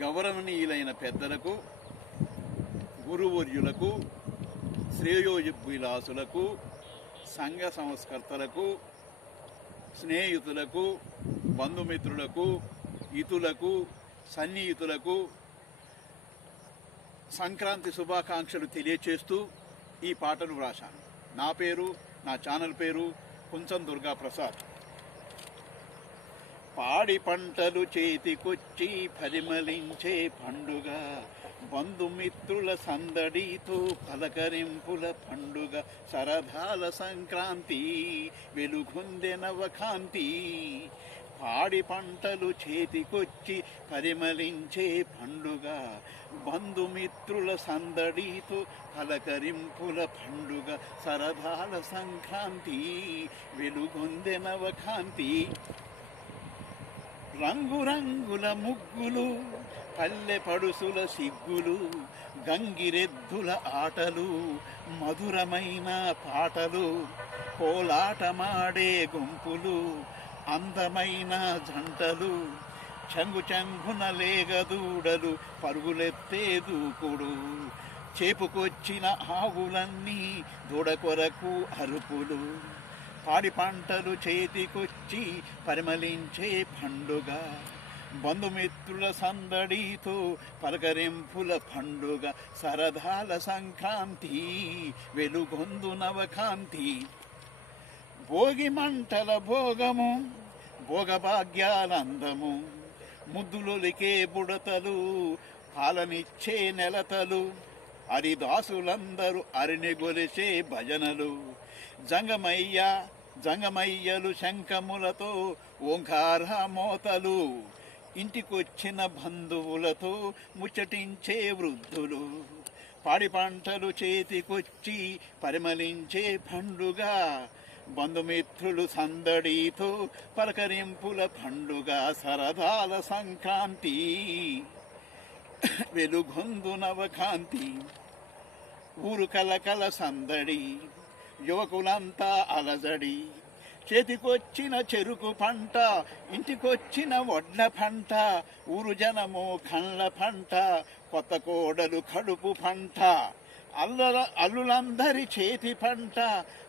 గౌరవనీయులైన పెద్దలకు, గురువర్యులకు, శ్రేయోభిలాసులకు, సంఘ సంస్కర్తలకు, స్నేహితులకు, బంధుమిత్రులకు, ఇతులకు, సన్నిహితులకు సంక్రాంతి శుభాకాంక్షలు తెలియచేస్తూ ఈ పాటను వ్రాశాను. నా పేరు, నా ఛానల్ పేరు కుంచం దుర్గా ప్రసాద్. పాడి పంటలు చేతికొచ్చి పరిమళించే పండుగ, బంధుమిత్రుల సందడితో పలకరింపుల పండుగ, సరదాల సంక్రాంతి వెలుగొందె నవకాంతి. పాడి పంటలు చేతికొచ్చి పరిమళించే పండుగ, బంధుమిత్రుల సందడితో పలకరింపుల పండుగ, సరదాల సంక్రాంతి వెలుగొందె నవకాంతి. రంగురంగుల ముగ్గులు, పల్లె పడుసుల సిగ్గులు, గంగిరెద్దుల ఆటలు, మధురమైన పాటలు, కోలాటమాడే గుంపులు, అందమైన జంటలు, చంగు చంగున లేగదూడలు, పరుగులెత్తే దూకుడు, చేపుకొచ్చిన ఆవులన్నీ దూడ కొరకు అరుపులు. పాడి పంటలు చేతికొచ్చి పరిమళించే పండుగ, బంధుమిత్రుల సందడితో పలకరింపుల పండుగ, సరదాల సంక్రాంతి వెలుగొందు నవకాంతి. భోగి మంటల భోగము, భోగభాగ్యాలందము, ముద్దులొలికే బుడతలు, పాలనిచ్చే నెలతలు, హరిదాసులందరూ అరినిగొలిసే భజనలు, జంగమయ్యలు శంఖములతో ఓంకార మోతలు, ఇంటికొచ్చిన బంధువులతో ముచ్చటించే వృద్ధులు. పాడి పంటలు చేతికొచ్చి పరిమళించే పండుగ, బంధుమిత్రులు సందడితో పలకరింపుల పండుగ, సరదాల సంక్రాంతి వెలుగొందు నవకాంతి. ఊరు కలకల సందడి, యువకులంతా అలజడి, చేతికొచ్చిన చెరుకు పంట, ఇంటికొచ్చిన వడ్ల పంట, ఊరు జనము కళ్ళ పంట, కొత్త కోడలు కడుపు పంట, అల్లులందరి చేతి పంట,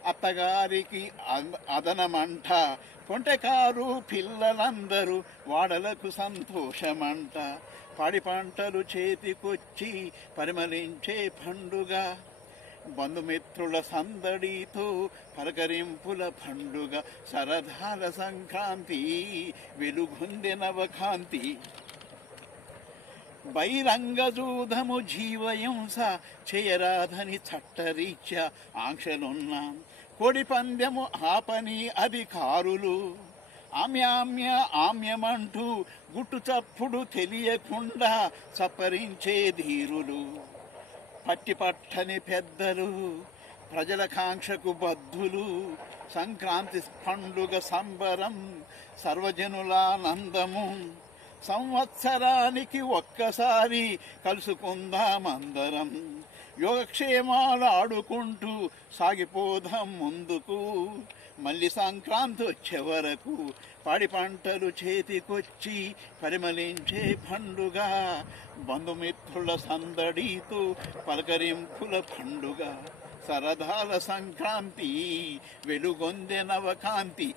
అత్తగారికి అదనమంట, కొంటెకారు పిల్లలందరూ వాడలకు సంతోషమంట. పాడి పంటలు చేతికొచ్చి పరిమళించే పండుగ, బంధుమిత్రుల సందడితో పలకరింపుల పండుగ, సరదాల సంక్రాంతి వెలుగొందె నవకాంతి. బహిరంగ జూదము జీవహింస చేయరాదని చట్టరీత్యా ఆంక్షలున్నా, కోడి పందెము ఆపని అధికారులు, ఆమ్యమంటూ గుట్టు చప్పుడు తెలియకుండా చప్పరించే ధీరులు, పట్టని పెద్దలు, ప్రజల కాంక్షకు బద్ధులు, సంక్రాంతి పండుగ సంబరం సర్వజనులానందము, సంవత్సరానికి ఒక్కసారి కలుసుకుందామందరం, యోగక్షేమాలు ఆడుకుంటూ సాగిపోదాం ముందుకు, మళ్ళీ సంక్రాంతి వచ్చే వరకు. పాడి పంటలు చేతికొచ్చి పరిమళించే పండుగ, బంధుమిత్రుల సందడితో పలకరింపుల పండుగ, సరదాల సంక్రాంతి వెలుగొందె నవకాంతి.